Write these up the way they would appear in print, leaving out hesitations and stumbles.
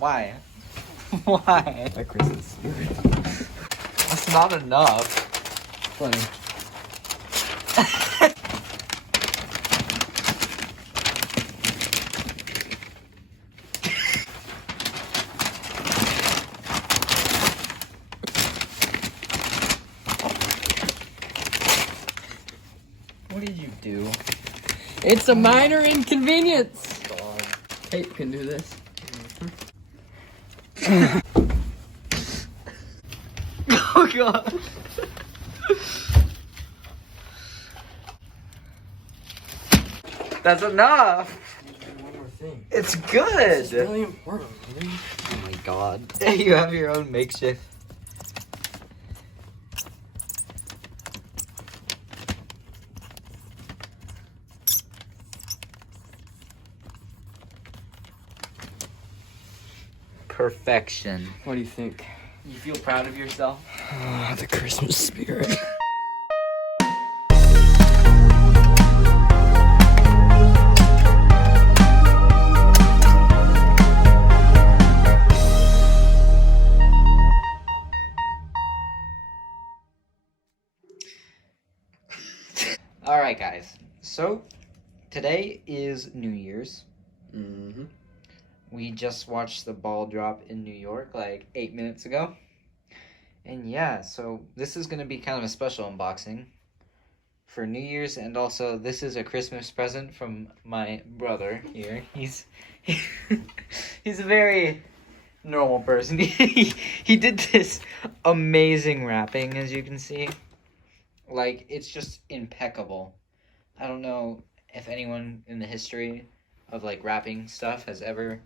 Why? Why? A Christmas spirit. That's not enough. Funny. What did you do? It's a minor inconvenience. God. Tape can do this. Oh god. That's enough. One more thing. It's good. It's really important. Really? Oh my god. You have your own makeshift. Perfection. What do you think? You feel proud of yourself? Ah, the Christmas spirit. Alright guys, so today is New Year's. Mm-hmm. We just watched the ball drop in New York like 8 minutes ago. And yeah, so this is going to be kind of a special unboxing for New Year's, and also this is a Christmas present from my brother here. He's a very normal person. He did this amazing wrapping, as you can see. Like, it's just impeccable. I don't know if anyone in the history of like wrapping stuff has ever,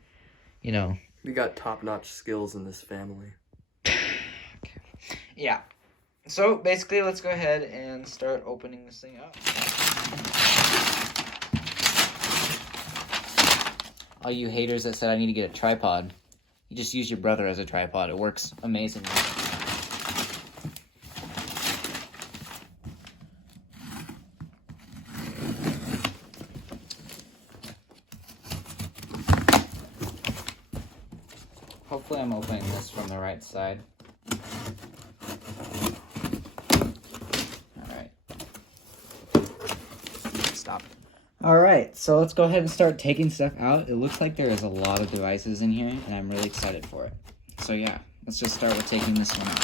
you know. We got top-notch skills in this family. Okay. Yeah. So basically, let's go ahead and start opening this thing up. All you haters that said I need to get a tripod, you just use your brother as a tripod. It works amazingly. Hopefully I'm opening this from the right side. Alright. Stop. Alright, so let's go ahead and start taking stuff out. It looks like there is a lot of devices in here, and I'm really excited for it. So yeah, let's just start with taking this one out.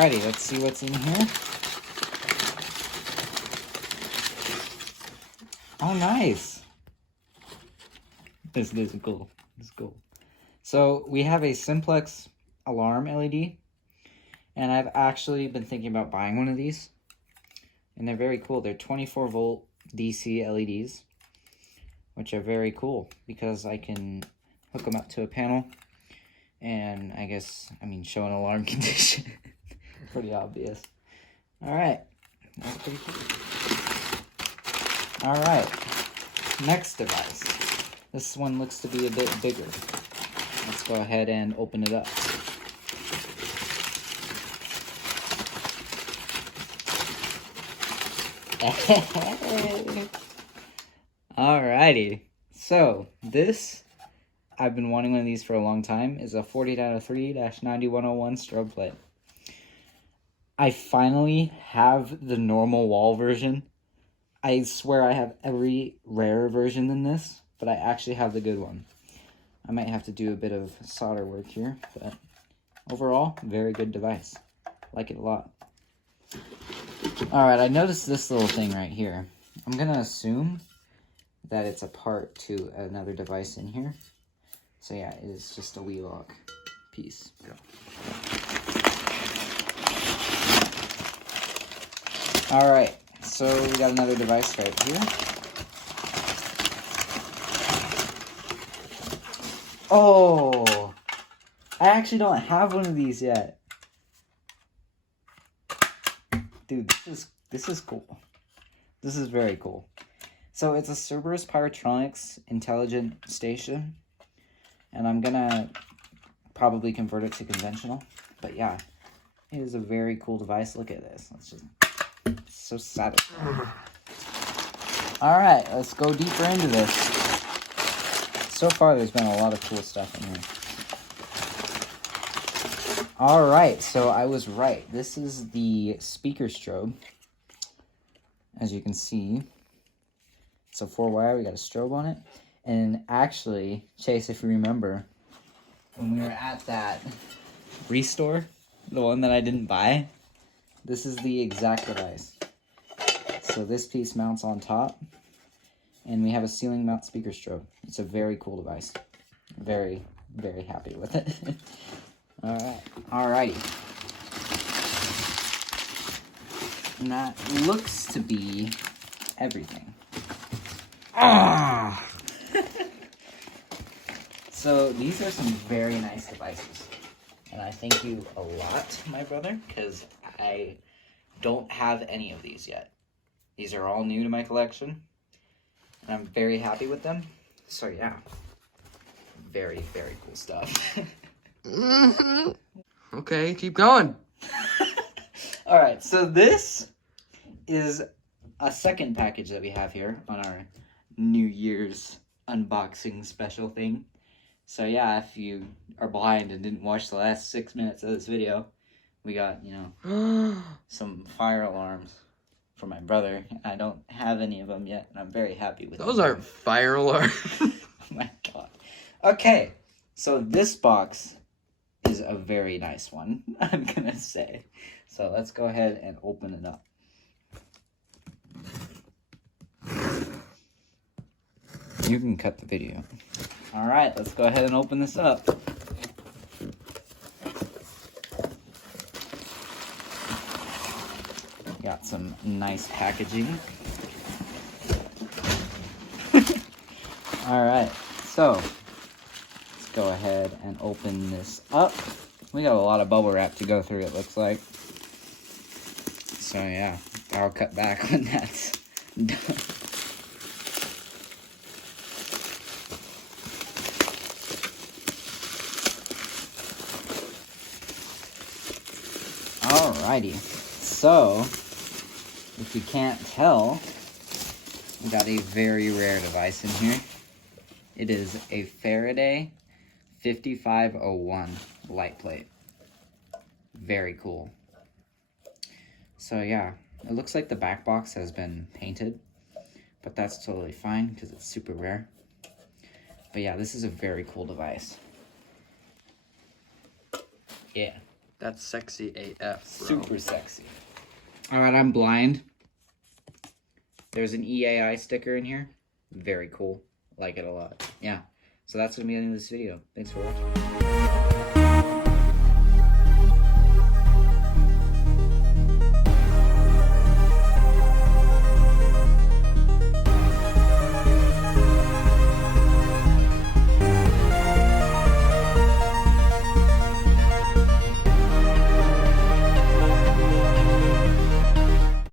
Alrighty, let's see what's in here. Oh, nice. This is cool. This is cool. So we have a Simplex alarm LED, and I've actually been thinking about buying one of these, and they're very cool. They're 24 volt DC LEDs, which are very cool because I can hook them up to a panel and show an alarm condition. Pretty obvious. All right, that's pretty cool. All right, next device. This one looks to be a bit bigger. Let's go ahead and open it up. Alrighty. So, this, I've been wanting one of these for a long time, is a 40-3-9101 strobe light. I finally have the normal wall version. I swear I have every rarer version than this, but I actually have the good one. I might have to do a bit of solder work here, but overall, very good device. Like it a lot. Alright, I noticed this little thing right here. I'm gonna assume that it's a part to another device in here. So yeah, it is just a wheelock piece. Yeah. Alright, so we got another device right here. Oh, I actually don't have one of these yet. Dude, this is cool. This is very cool. So it's a Cerberus pyrotronics intelligent station, and I'm gonna probably convert it to conventional. But yeah, it is a very cool device. Look at this. It's so satisfying. All right, let's go deeper into this. so far there's been a lot of cool stuff in here. Alright, so I was right. This is the speaker strobe. As you can see, it's a 4-wire. We got a strobe on it. And actually, Chase, if you remember, when we were at that restore, the one that I didn't buy, this is the exact device. So this piece mounts on top, and we have a ceiling mount speaker strobe. It's a very cool device. Very, very happy with it. Alrighty. And that looks to be everything. Ah! So these are some very nice devices. And I thank you a lot, my brother, because I don't have any of these yet. These are all new to my collection. And I'm very happy with them. So yeah. Very, very cool stuff. Okay, keep going. Alright, so this is a second package that we have here on our New Year's unboxing special thing. So yeah, if you are blind and didn't watch the last 6 minutes of this video, we got, you know, some fire alarms for my brother. I don't have any of them yet, and I'm very happy with them. Those aren't fire alarms. Oh my god. Okay, so this box is a very nice one, I'm gonna say. So let's go ahead and open it up. You can cut the video. Alright, let's go ahead and open this up. Got some nice packaging. Alright, so let's go ahead and open this up. We got a lot of bubble wrap to go through, it looks like. So yeah, I'll cut back when that's done. Alrighty, so if you can't tell, we got a very rare device in here. It is a Faraday 5501 light plate. Very cool. So yeah, it looks like the back box has been painted, but that's totally fine because it's super rare. But yeah, this is a very cool device. Yeah. That's sexy AF, bro. Super sexy. Alright, I'm blind. There's an EAI sticker in here. Very cool. Like it a lot. Yeah. So that's going to be the end of this video. Thanks for watching.